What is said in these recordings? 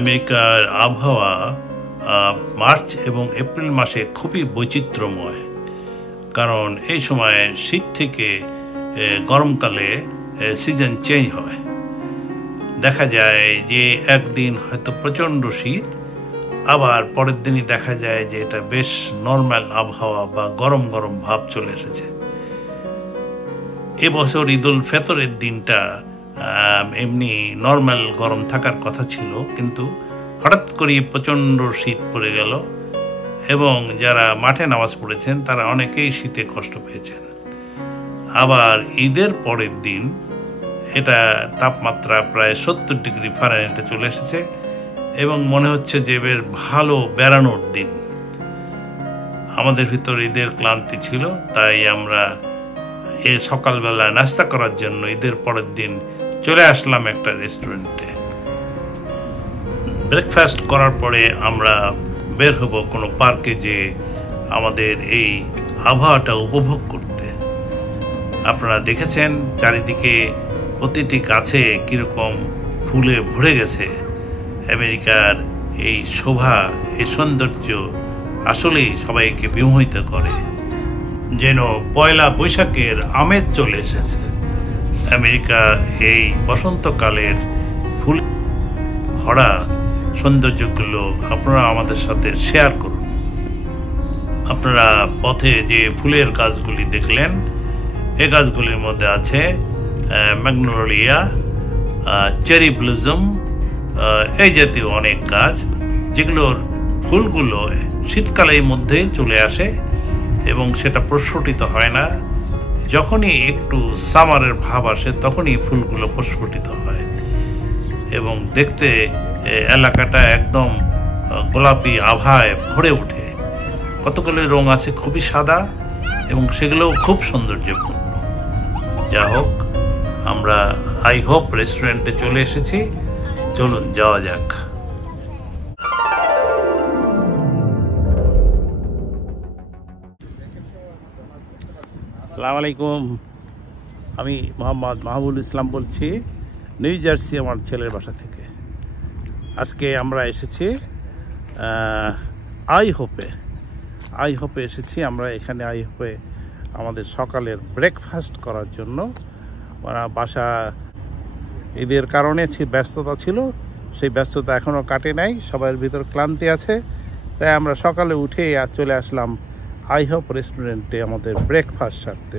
আমেরিকার আবহাওয়া মার্চ এবং এপ্রিল মাসে খুবই বৈচিত্র্যময়, কারণ এই সময় শীত থেকে গরমকালে সিজন চেঞ্জ হয়। দেখা যায় যে একদিন হয়তো প্রচণ্ড শীত, আবার পরের দিনই দেখা যায় যে এটা বেশ নর্মাল আবহাওয়া বা গরম গরম ভাব চলে এসেছে। এবছর ঈদ উল ফিতরের দিনটা এমনি নর্মাল গরম থাকার কথা ছিল, কিন্তু হঠাৎ করে প্রচণ্ড শীত পড়ে গেল এবং যারা মাঠে নামাজ পড়েছেন তারা অনেকেই শীতে কষ্ট পেয়েছেন। আবার ঈদের পরের দিন এটা তাপমাত্রা প্রায় 70 ডিগ্রি ফারেনহাইটে চলে এসেছে এবং মনে হচ্ছে যে বেশ ভালো বেড়ানোর দিন। আমাদের ভিতর ঈদের ক্লান্তি ছিল, তাই আমরা সকালবেলা নাস্তা করার জন্য ঈদের পরের দিন চলে আসলাম একটা রেস্টুরেন্টে। ব্রেকফাস্ট করার পরে আমরা বের হব কোনো পার্কে, যে আমাদের এই আবহাওয়াটা উপভোগ করতে। আপনারা দেখেছেন চারিদিকে প্রতিটি গাছে কীরকম ফুলে ভরে গেছে। আমেরিকার এই শোভা, এই সৌন্দর্য আসলেই সবাইকে বিমোহিত করে, যেন পয়লা বৈশাখের আমেজ চলে এসেছে। আমেরিকার এই বসন্তকালের ফুল ভরা সৌন্দর্যগুলো আপনারা আমাদের সাথে শেয়ার করুন। আপনারা পথে যে ফুলের গাছগুলি দেখলেন, এই গাছগুলির মধ্যে আছে ম্যাগনোলিয়া, চেরি ব্লুজম, এই জাতীয় অনেক গাছ, যেগুলোর ফুলগুলো শীতকালের মধ্যে চলে আসে এবং সেটা প্রস্ফুটিত হয় না। যখনই একটু সামারের ভাব আসে তখনই ফুলগুলো প্রস্ফুটিত হয় এবং দেখতে এলাকাটা একদম গোলাপি আভায় ভরে ওঠে। কতগুলো রং আছে খুবই সাদা এবং সেগুলোও খুব সৌন্দর্যপূর্ণ। যা হোক, আমরা আই হোপ রেস্টুরেন্টে চলে এসেছি, চলুন যাওয়া যাক। আসসালামু আলাইকুম, আমি মোহাম্মদ মাহবুবুল ইসলাম বলছি, নিউ জার্সি, আমার ছেলের বাসা থেকে। আজকে আমরা এসেছি আই হোপে এসেছি আমরা। এখানে আই হোপে আমাদের সকালের ব্রেকফাস্ট করার জন্য। বাসা ঈদের কারণে ব্যস্ততা ছিল, সেই ব্যস্ততা এখনও কাটে নাই, সবার ভিতর ক্লান্তি আছে, তাই আমরা সকালে উঠে চলে আসলাম আই হোপ রেস্টুরেন্টে আমাদের ব্রেকফাস্ট সারতে।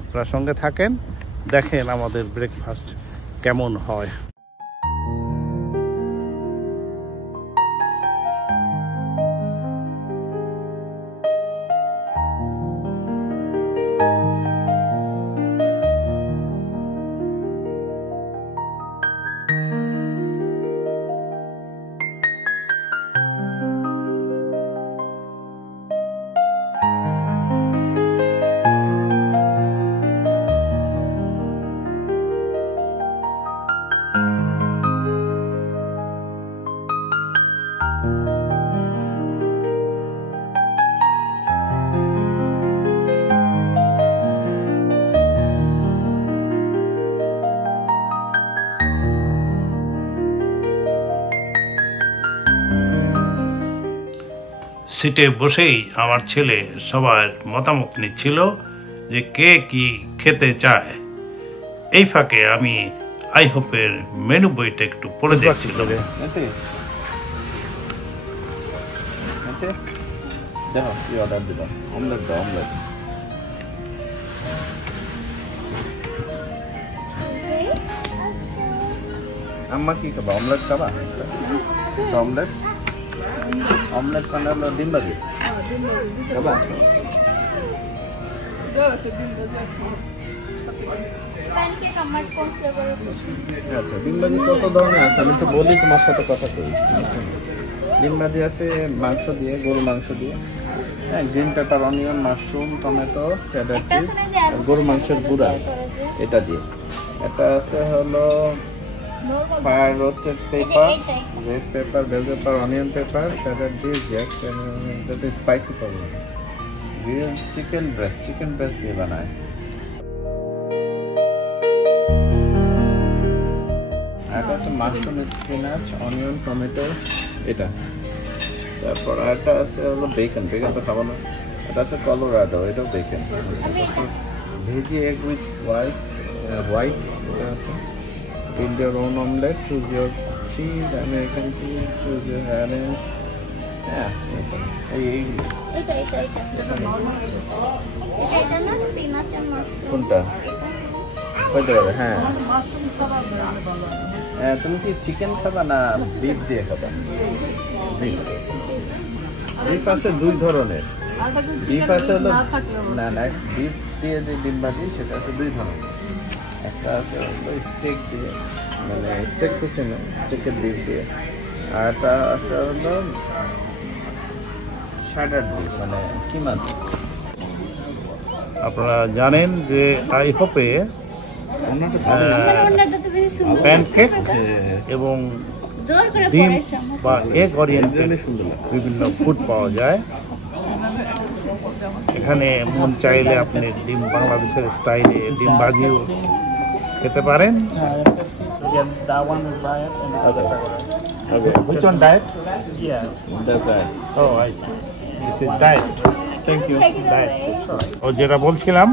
আপনার সঙ্গে থাকেন, দেখেন আমাদের ব্রেকফাস্ট কেমন হয়। সিটে বসেই আমার ছেলে সবার মতামত নিচ্ছিল যে কে কি খেতে চায়। এই ফাঁকে আমি আই হোপের মেনু বইটা একটু পড়ে দেখছিলাম। আম্মা কি খাবা? অমলেট খাবা? অমলেট অমলেট খানা হলো ডিম ভাজি খাবা? আচ্ছা, ডিম ভাজি কত ধরনের আছে আমি তো বলি, তোমার সাথে কথা করি। ডিম ভাজি আছে মাংস দিয়ে, গরু মাংস দিয়ে, হ্যাঁ, green pepper, onion, mushroom, tomato, cheddar cheese, গরু মাংসের গুঁড়া এটা দিয়ে। এটা আছে হলো fire roasted pepper, red pepper, bell pepper, onion pepper, cheddar cheese, jack, এটা spicy powder, grill chicken breast দিয়ে বানায়। এটা আছে মাশরুম, স্পিনাচ, অনিয়ন, টমেটো, এটা। তারপর একটা আছে হলো বেকন, বেকন তো খাবো না। এটা আছে কলোরাডো, এটাও bacon. Veggie egg with white, এটা আছে। Build your own omelette, choose your cheese, American cheese, choose your hairlines. Yeah, কোনটা হইতে পারে? হ্যাঁ, হ্যাঁ। তুমি কি চিকেন খাবা না বিফ দিয়ে খাবা? বিফ আছে দুই ধরনের। বিফ আছে হলো না না বিফ দিয়ে যে ডিম ভাজি সেটা আছে দুই ধরনের। একটা আছে হলো স্টেক দিয়ে, মানে স্টেক তো চেনো, স্টেকের বিফ দিয়ে। আর একটা আছে হলো শাটার বিফ, মানে কিমা। আপনারা জানেন যে আইহপে প্যানকেক এবং ডিম বা এগ ওরিয়েন্টেড বিভিন্ন ফুড পাওয়া যায়। এখানে মন চাইলে আপনি ডিম বাংলাদেশের স্টাইলে ডিম ভাজিও খেতে পারেন। Which one diet? Yes, that's that. Oh, I see. This is diet. Thank you. Diet. ও যেটা বলছিলাম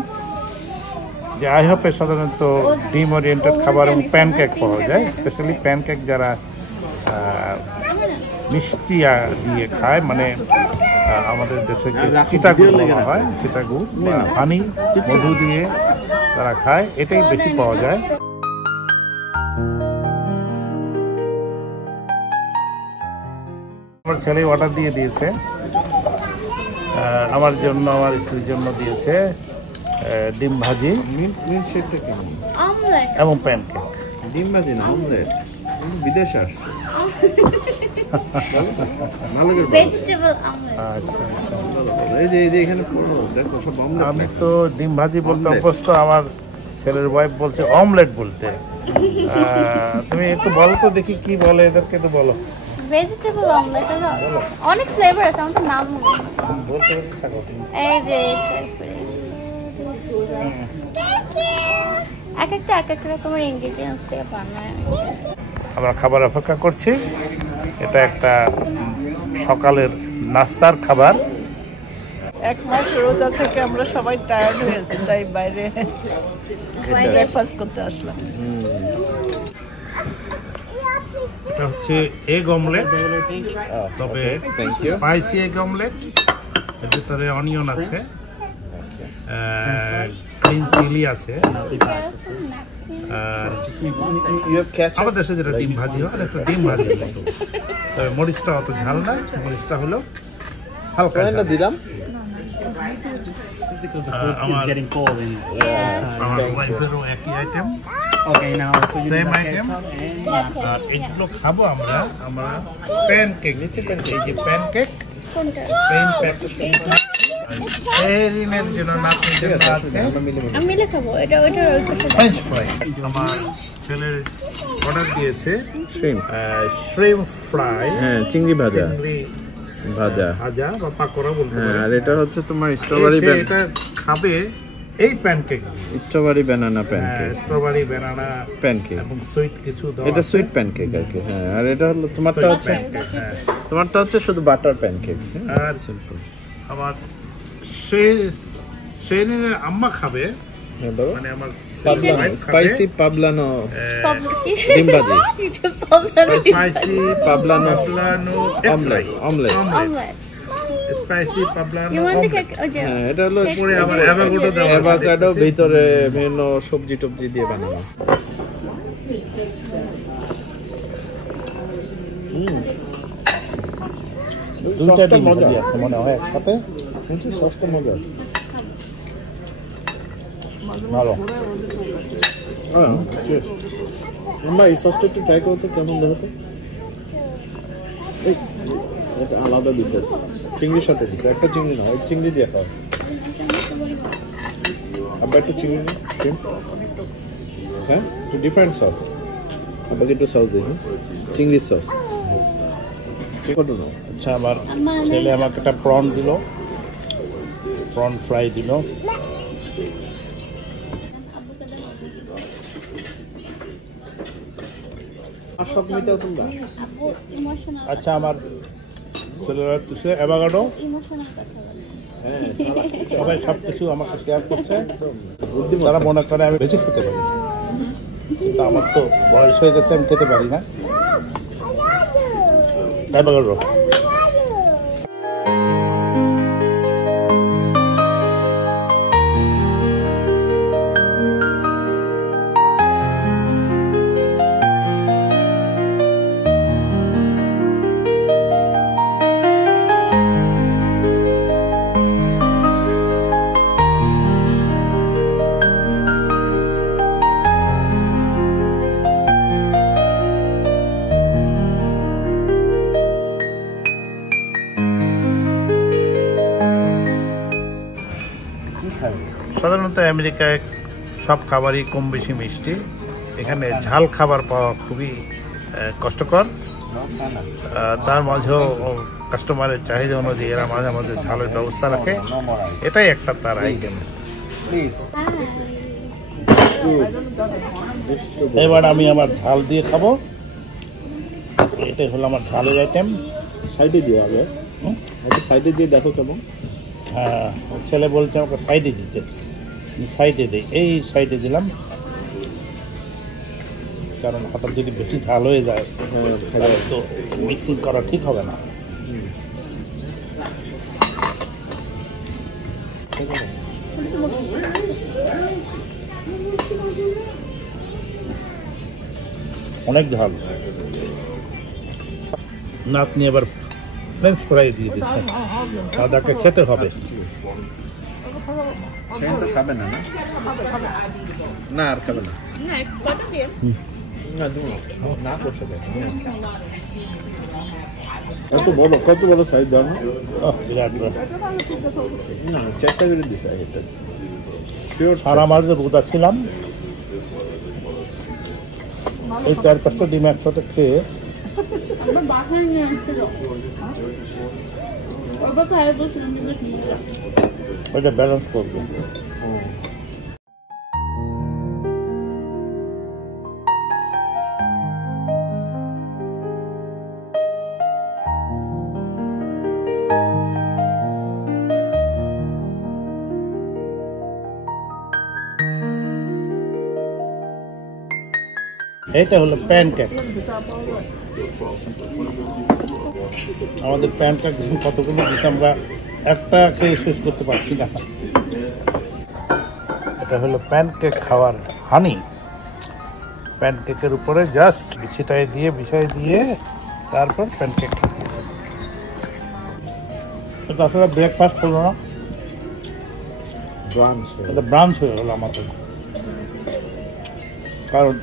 যে আইহপে সাধারণত ডিম ওরিয়েন্টেড খাবার এবং প্যানকেক পাওয়া যায়। স্পেশালি প্যানকেক যারা মিষ্টি দিয়ে খায়, মানে আমাদের দেশে যে চিটাগুড় বলা হয়, চিটাগুড় বা হানি মধু দিয়ে তারা খায়, এটাই বেশি পাওয়া যায়। আমার ছেলে অর্ডার দিয়ে দিয়েছে, আমার জন্য, আমার স্ত্রীর জন্য দিয়েছে ডিম ভাজি এবং প্যানকেক। ডিম ভাজি না, অমলেট। বিদেশে আসছে। আমি তো ডিম ভাজি বলতে অভ্যস্ত, আমার ছেলের ওয়াইফ বলছে অমলেট বলতে। তুমি একটু বলো তো দেখি কি বলে এদেরকে, একটু বলো। ভেজিটেবল অমলেট অনেক ফ্লেভার আছে, আমার তো নাম বলতে থাকো। এই যে এক এক রকমের ইনগ্রেডিয়েন্টস দিয়ে বানায়। আমরা খাবার অপেক্ষা করছি। এটা একটা সকালের নাস্তার খাবার। এক মাস রোজা থেকে আমরা সবাই টায়ার্ড হয়েছি, তাই বাইরে ব্রেকফাস্ট করতে আসলাম। এটা হচ্ছে এগ অমলেট, তবে স্পাইসি এগ অমলেট। এর ভিতরে অনিয়ন আছে, গ্রিন চিলি আছে, আমাদের দেশে যেটা ডিম ভাজি হয় একটা ডিম ভাজি, তবে মরিচটা অত ঝাল না, মরিচটা হলো হালকা দিলাম। আমার ওয়াইফেরও একই আইটেম, সেম আইটেম। আর এগুলো খাবো আমরা প্যানকেক, এই যে প্যানকেক, এরিনের জন্য নাচের জন্য আছে, আমি মিলে খাবো। এটা ওইটা ফ্রেঞ্চ ফ্রাই। আমার ছেলে অর্ডার দিয়েছে শ্রিম্প ফ্রাই, হ্যাঁ, চিংড়ি ভাজা, ভাজা বা পাকোড়া বলতে পারেন। আর এটা হচ্ছে তোমার স্ট্রবেরি, এটা খাবে এই প্যানকেক, স্ট্রবেরি বানানা প্যানকেক, স্ট্রবেরি বানানা প্যানকেক এবং সুইট কিছু দাও, এটা সুইট প্যানকেক আর কি। হ্যাঁ, আর এটা হলো তোমারটা হচ্ছে শুধু বাটার প্যানকেক। আর সিম্পল। আমার শেরিনের আম্মা খাবে, মানে আমার স্পাইসি পাবলানো ডিম ভাজি, স্পাইসি পাবলানো অমলেট, স্পাইসি পাবলানো অমলেট। হ্যাঁ, এটা হলো পরে আবার অ্যাভোকাডো দেওয়া আছে, অ্যাভোকাডো ভিতরে বিভিন্ন সবজি টবজি দিয়ে বানানো। দুইটা ডিম ভাজি আছে মনে হয় একসাথে, কিন্তু সসটা মজা, ভালো। আমরা এই সসটা একটু ট্রাই করতে কেমন দেখাতে, এটা আলাদা দিছে, চিংড়ির সাথে দিছে, একটা চিংড়ি না, ওই চিংড়ি দিয়ে খাও। আবার একটু চিংড়ি না, হ্যাঁ, একটু ডিফারেন্ট সস। আবার একটু সস দিই, চিংড়ির সস। আচ্ছা, আমার ছেলে আমাকে একটা প্রন দিল, প্রন ফ্রাই দিল। আমার সব মিটাও তোমরা। আপু ইমোশনাল আচ্ছা আমার ছেলেরা তুসে অ্যাভোকাডো ইমোশনাল কথা বলে হ্যাঁ সবাই সব কিছু আমাকে শেয়ার করছে। তারা মনে করে আমি বেঁচে খেতে পারি, কিন্তু আমার তো বয়স হয়ে গেছে, আমি খেতে পারি না। অ্যাভোকাডো সাধারণত আমেরিকায় সব খাবারই কম বেশি মিষ্টি। এখানে ঝাল খাবার পাওয়া খুবই কষ্টকর। তার মাঝেও কাস্টমারের চাহিদা অনুযায়ী এরা মাঝে মাঝে ঝালের ব্যবস্থা রাখে। এটাই একটা তার আইটেম। এবার আমি আমার ঝাল দিয়ে খাবো। এটাই হলো আমার ঝালের আইটেম। সাইডে দিও আগে, সাইডে দিয়ে দেখো কেমন। হ্যাঁ, ছেলে বলছে আমাকে সাইডে দিতে, সাইডে দিই। এই সাইডে দিলাম, কারণ হঠাৎ যদি বেশি ঝাল হয়ে যায় তাহলে তো মিক্সিং করা ঠিক হবে না। অনেক ঝাল। নাতনি এবার ফ্রেঞ্চ ফ্রাই দিয়ে দিচ্ছে, দাদাকে খেতে হবে। সে তো খাবে না, না আর খাবে না, না তুমি না করছে। কত বড় সাইজ দাও বিরাট না, 4টা করে দিছে। সারা মাস রোদা ছিলাম, ওই 4-5টা ডিম একসাথে খেয়ে আমার বাসায় নিয়ে আসছিল ওটা খাই বলছিলাম বেশ মজা। ওইটা ব্যালেন্স করবো। এটা হলো প্যানকেক। আমাদের প্যানকেক কতগুলো দিতে আমরা একটা খেয়ে শেষ করতে পারছি না। এটা হলো প্যানকেক খাওয়ার হানি। প্যানকেকের উপরে জাস্ট বিষয় দিয়ে তারপর প্যানকেক। এটা আসলে ব্রেকফাস্ট হলো না, এটা ব্রাঞ্চ হয়ে গেল আমাদের। কারণ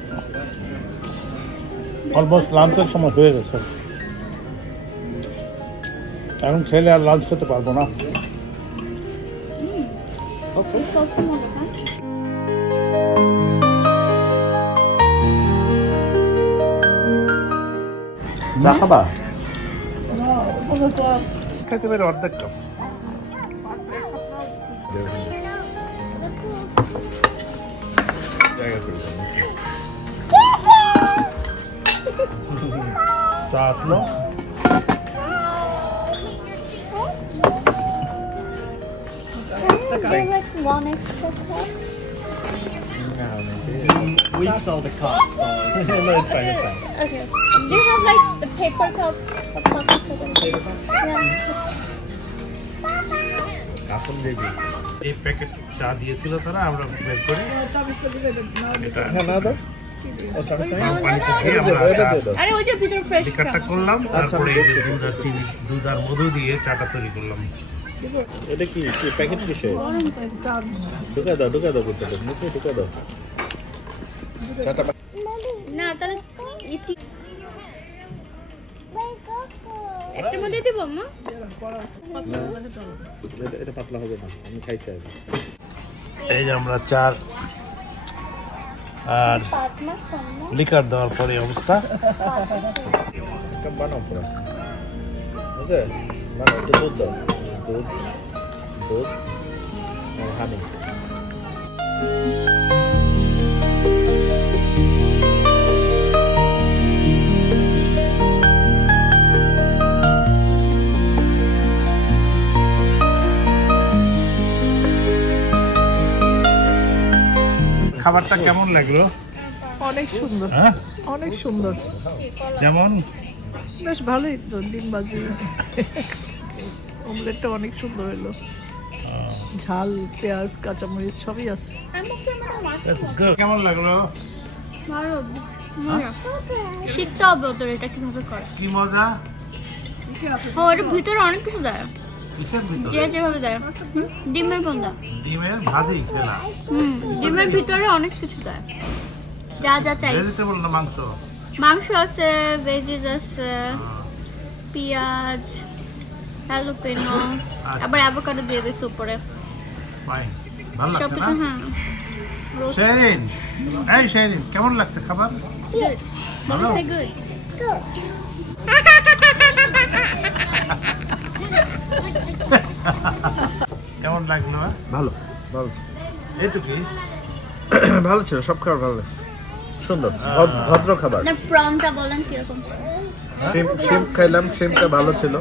অলমোস্ট লাঞ্চের সময় হয়ে গেছে, এখন ছেলে আর লাঞ্চ খেতে পারবো না। চা খাবা? খেতে পারে অর্ধেক কাপ। চা আসলো। One extra cup. We sell the cup, so no, it's fine, it's fine. Okay. Do you have like the paper cup? এই প্যাকেট চা দিয়েছিল তারা, আমরা বের করে এটা পানিতে দিয়ে আমরা আরে ওই যে ভিতরে ফ্রেশ লিকারটা করলাম, তারপরে এই যে দুধ আর মধু দিয়ে চাটা তৈরি করলাম। এটা কি প্যাকেট কিসে? ঢুকা দাও ভিতরে, নিচে ঢুকা দাও। চাটা না তাহলে একটা মধ্যে দেব আম্মা। এটা পাতলা হবে না, আমি খাইছি আগে। এই যে আমরা চার আর লিকার দেওয়ার পরে অবস্থা। বানাও পুরো, বুঝছে? বানাও, একটু দুধ দাও, দুধ আর হানি। খাবারটা কেমন লাগলো? অনেক সুন্দর, হ্যাঁ অনেক সুন্দর, যেমন বেশ ভালোই তো। ডিম ভাজি, অমলেটটা অনেক সুন্দর হলো, ঝাল, পেঁয়াজ, কাঁচামরিচ সবই আছে। কেমন লাগলো? শিখতে হবে ওদের এটা কিভাবে করে। কি মজা! ও এটার ভিতরে অনেক কিছু দেয়। কিসের ভিতরে? যে যেভাবে দেয়। ডিমের বন্ধা। ডিমের ভাজি খেলা। ডিমের ভিতরে অনেক কিছু দেয়, যা যা চাই। ভেজিটেবল না মাংস? মাংস আছে, ভেজিস আছে, পেঁয়াজ, হ্যালোপেনো, আবার অ্যাভোকাডো দিয়ে দিয়েছে উপরে। ফাইন, ভালো লাগছে না? সবকিছু হ্যাঁ। শেরিন, এই শেরিন, কেমন লাগছে খাবার? ভালো? গুড। কেমন লাগলো? ভালো ভালো এইটুকুই? ভালো ছিল, সব খাবার ভালো লাগছে, সুন্দর ভদ্র খাবার। না প্রনটা বলেন কিরকম? শ্রিম্প খাইলাম, শ্রিম্পটা ভালো ছিল।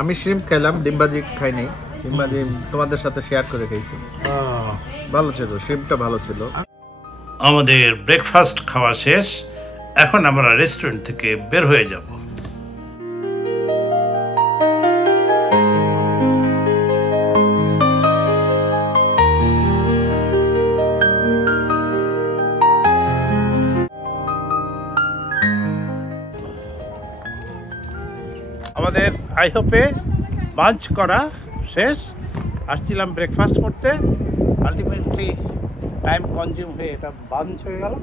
আমি শ্রিম্প খাইলাম, ডিমবাজি খাইনি। ডিমবাজি তোমাদের সাথে শেয়ার করে খাইছি, ভালো ছিল, শ্রিম্পটা ভালো ছিল। আমাদের ব্রেকফাস্ট খাওয়া শেষ, এখন আমরা রেস্টুরেন্ট থেকে বের হয়ে যাব। আমাদের আইহোপে লাঞ্চ করা শেষ, আসছিলাম ব্রেকফাস্ট করতে, আলটিমেটলি টাইম কনজিউম হয়ে এটা বাঞ্চ হয়ে গেল।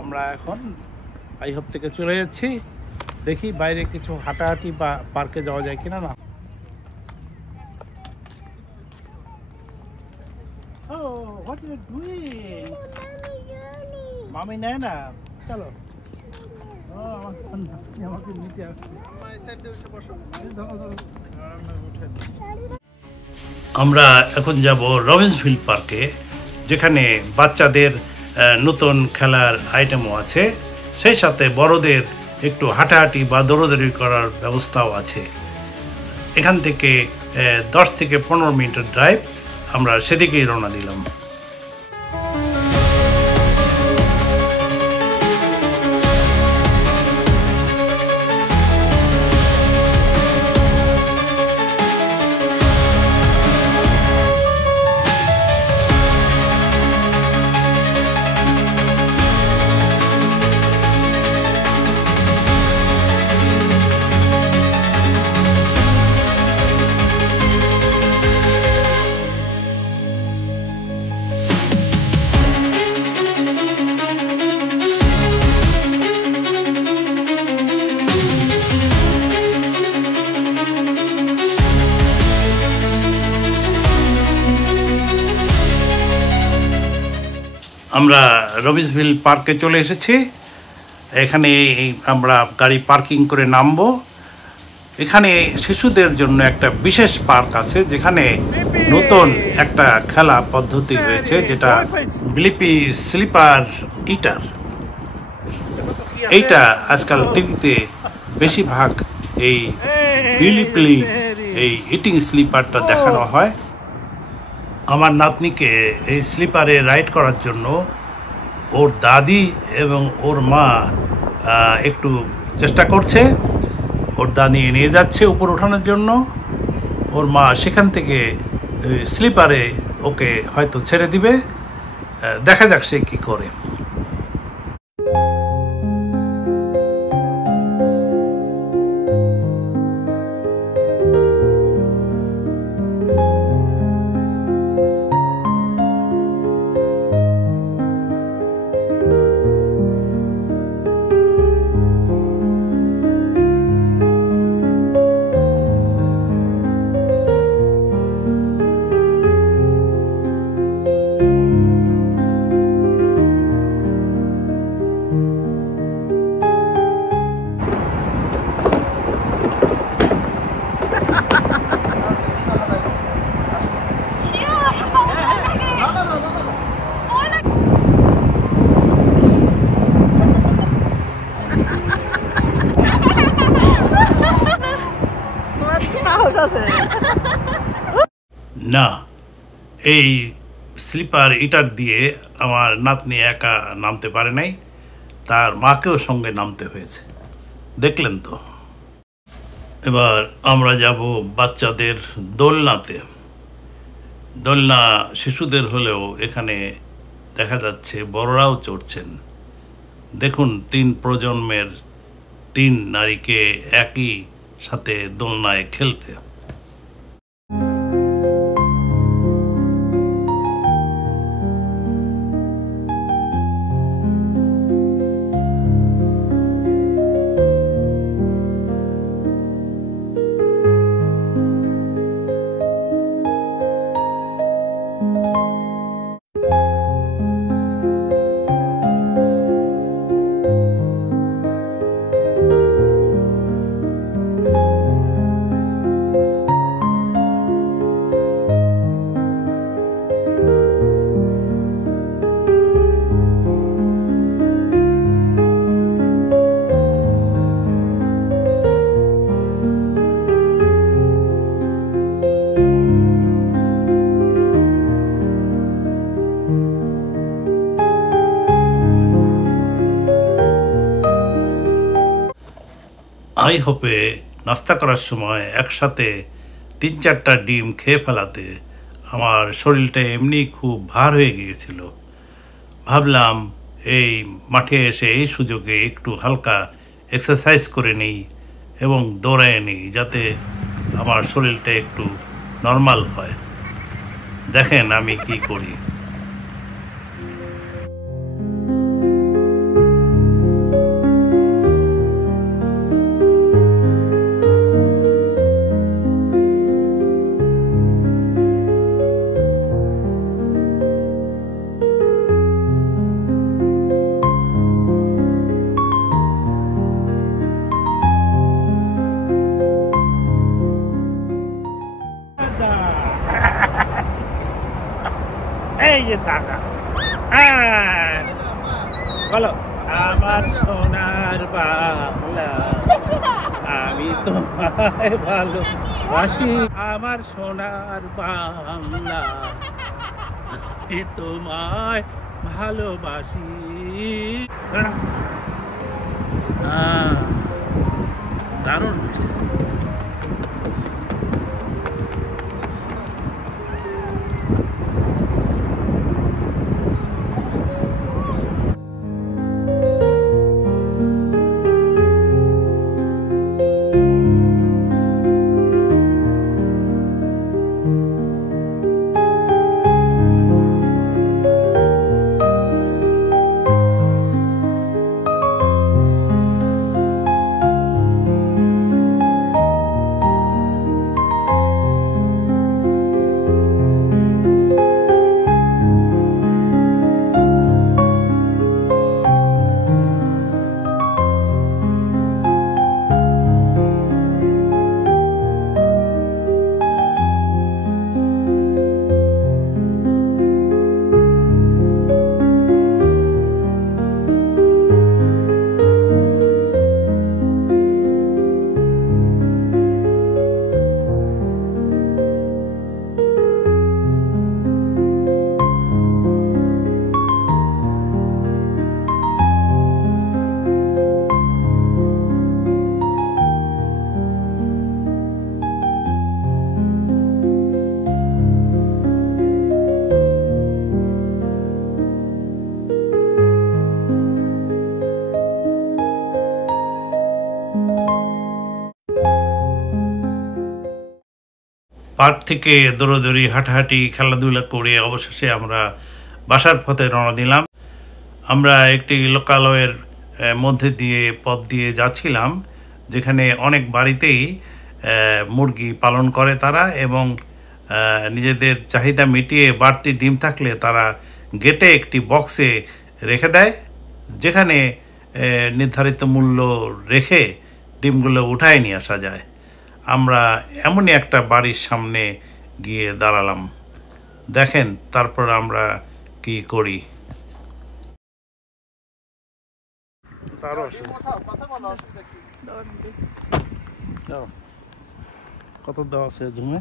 আমরা এখন আইহোপ থেকে চলে যাচ্ছি, দেখি বাইরে কিছু হাঁটাহাঁটি বা পার্কে যাওয়া যায় কিনা। না হোয়াট ইউ ডুইং? মামি নেয় না, চলো। আমাকে নিতে আসছে। আমরা এখন যাব রবিন্সভিল পার্কে, যেখানে বাচ্চাদের নতুন খেলার আইটেমও আছে, সেই সাথে বড়দের একটু হাঁটাহাঁটি বা দৌড়দৌড়ি করার ব্যবস্থাও আছে। এখান থেকে 10 থেকে 15 মিনিটের ড্রাইভ, আমরা সেদিকেই রওনা দিলাম। আমরা রবিন্সভিল পার্কে চলে এসেছি। এখানে আমরা গাড়ি পার্কিং করে নামবো। এখানে শিশুদের জন্য একটা বিশেষ পার্ক আছে, যেখানে নতুন একটা খেলা পদ্ধতি হয়েছে, যেটা ব্লিপি স্লিপার ইটার। এইটা আজকাল টিভিতে বেশিরভাগ এই ব্লিপলি এই ইটিং স্লিপারটা দেখানো হয়। আমার নাতনিকে এই স্লিপারে রাইড করার জন্য ওর দাদি এবং ওর মা একটু চেষ্টা করছে। ওর দাদি নিয়ে যাচ্ছে উপর ওঠানোর জন্য, ওর মা সেখান থেকে স্লিপারে ওকে হয়তো ছেড়ে দিবে। দেখা যাক সে কী করে। সাহস আছে না, এই স্লিপার ইটার দিয়ে আমার নাতনি একা নামতে পারে নাই, তার মাকেও সঙ্গে নামতে হয়েছে, দেখলেন তো। এবার আমরা যাব বাচ্চাদের দোলনাতে। দোলনা শিশুদের হলেও এখানে দেখা যাচ্ছে বড়রাও চড়ছেন। দেখুন 3 প্রজন্মের 3 নারীকে একই সাথে দোলনায় খেলতে। আই হোপে নাস্তা করার সময় একসাথে 3-4টা ডিম খেয়ে ফেলাতে আমার শরীরটা এমনি খুব ভার হয়ে গিয়েছিল। ভাবলাম এই মাঠে এসে এই সুযোগে একটু হালকা এক্সারসাইজ করে নিই এবং দৌড়ায় নিই, যাতে আমার শরীরটা একটু নর্মাল হয়। দেখেন আমি কি করি। এই যে দাদা, বলো আমার সোনার বাংলা, আমি তোমায় ভালোবাসি, আমার সোনার বাংলা, আমি তোমায় ভালোবাসি। দারুণ হয়েছে। পার্ক থেকে দৌড়াদৌড়ি হাঁটাহাঁটি খেলাধুলা করে অবশেষে আমরা বাসার পথে রওনা দিলাম। আমরা একটি লোকালয়ের মধ্যে দিয়ে পথ দিয়ে যাচ্ছিলাম, যেখানে অনেক বাড়িতেই মুরগি পালন করে তারা, এবং নিজেদের চাহিদা মিটিয়ে বাড়তি ডিম থাকলে তারা গেটে একটি বক্সে রেখে দেয়, যেখানে নির্ধারিত মূল্য রেখে ডিমগুলো উঠায় নিয়ে আসা যায়। আমরা এমনই একটা বাড়ির সামনে গিয়ে দাঁড়ালাম। দেখেন তারপর আমরা কি করি। কত দেওয়া আছে জমে?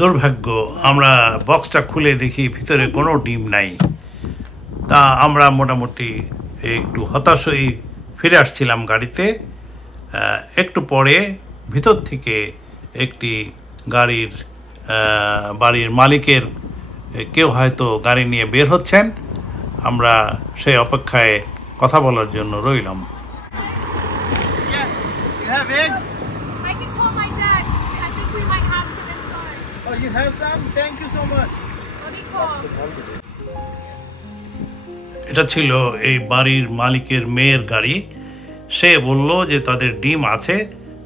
দুর্ভাগ্য, আমরা বক্সটা খুলে দেখি ভিতরে কোনো ডিম নাই। তা আমরা মোটামুটি একটু হতাশ হয়ে ফিরে আসছিলাম গাড়িতে। একটু পরে ভিতর থেকে একটি বাড়ির মালিকের কেউ হয়তো গাড়ি নিয়ে বের হচ্ছেন। আমরা সেই অপেক্ষায় কথা বলার জন্য রইলাম। I can call my dad. I think we might have some inside. Oh, you have some? Thank you so much. What do you call? এটা ছিল এই বাড়ির মালিকের মেয়ের গাড়ি। সে বলল যে তাদের ডিম আছে।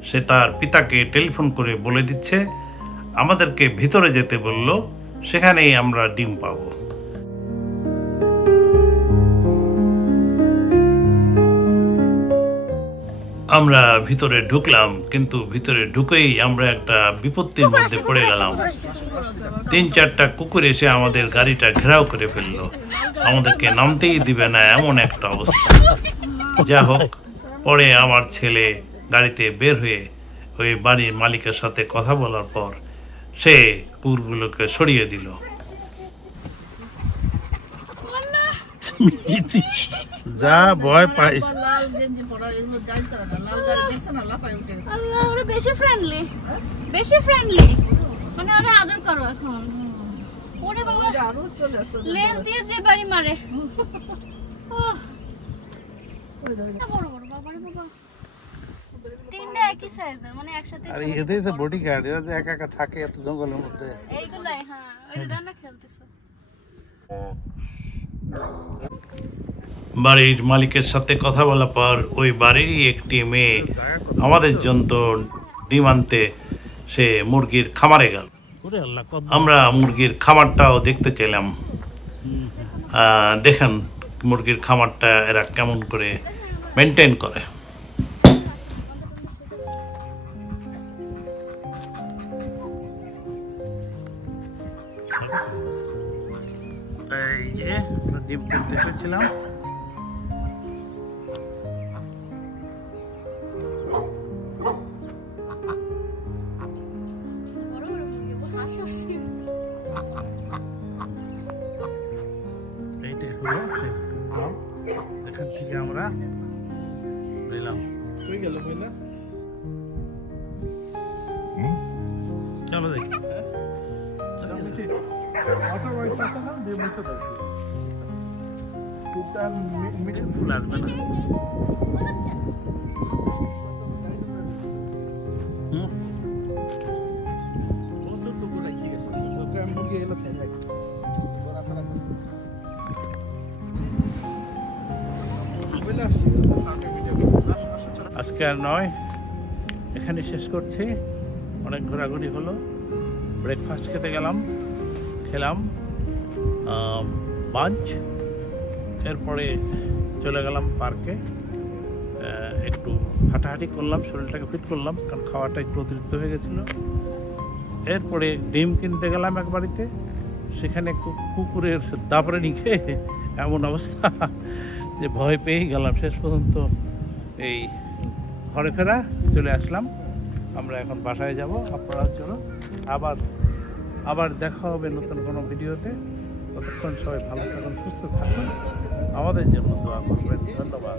সে তার পিতাকে টেলিফোন করে বলে দিচ্ছে, আমাদেরকে ভিতরে যেতে বলল, সেখানেই আমরা ডিম পাবো। আমরা ভিতরে ঢুকলাম, কিন্তু ভিতরে ঢুকেই আমরা একটা বিপত্তির মধ্যে পড়ে গেলাম। 3-4টা কুকুর এসে আমাদের গাড়িটা ঘেরাও করে ফেললো, আমাদেরকে নামতেই দিবে না এমন একটা অবস্থা। যা হোক, পরে আমার ছেলে গাড়িতে বের হয়ে ওই বাড়ির মালিকের সাথে কথা বলার পর সে কুকুরগুলোকে সরিয়ে দিল। যা ভয় পাইস। আল্লাহ, ওরা বেশি ফ্রেন্ডলি, মানে ওরা আদর করো এখন। ওরে বাবা, লেজ দিয়ে যে বাড়ি মারে। বড় বাবা রে বাবা, 3টা একই সাইজের, মানে একসাথে। আর এদের তো বডি গার্ড, এরা যে একা একা থাকে এত জঙ্গলের মধ্যে। এইগুলাই, হ্যাঁ, ওই যে না খেলতেছে। বাড়ির মালিকের সাথে কথা বলার পর ওই বাড়িরই একটি মেয়ে আমাদের জন্য ডিম আনতে সে মুরগির খামারে গেল। আমরা মুরগির খামারটাও দেখতে চাইলাম। দেখেন মুরগির খামারটা এরা কেমন করে মেনটেন করে। এই যে আমরা ডিম কিনতে এসেছিলাম। এইটাই হলো এখান থেকে আমরা নিলাম। চলো দেখি। ফুল আসবে না। আজকে আর নয়, এখানে শেষ করছি। অনেক ঘোরাঘুরি হলো, ব্রেকফাস্ট খেতে গেলাম, খেলাম বাঞ্চ। এরপরে চলে গেলাম পার্কে, একটু হাঁটাহাঁটি করলাম, শরীরটাকে ফিট করলাম, কারণ খাওয়াটা একটু অতিরিক্ত হয়ে গেছিলো। এরপরে ডিম কিনতে গেলাম এক বাড়িতে, সেখানে কুকুরের দাপড়ে নিখে এমন অবস্থা যে ভয় পেয়েই গেলাম। শেষ পর্যন্ত এই ঘরে ফেরা চলে আসলাম। আমরা এখন বাসায় যাব। আপনারা চলো, আবার দেখা হবে নতুন কোনো ভিডিওতে। ততক্ষণ সবাই ভালো থাকুন, সুস্থ থাকুন, আমাদের জন্য দোয়া করবেন। ধন্যবাদ।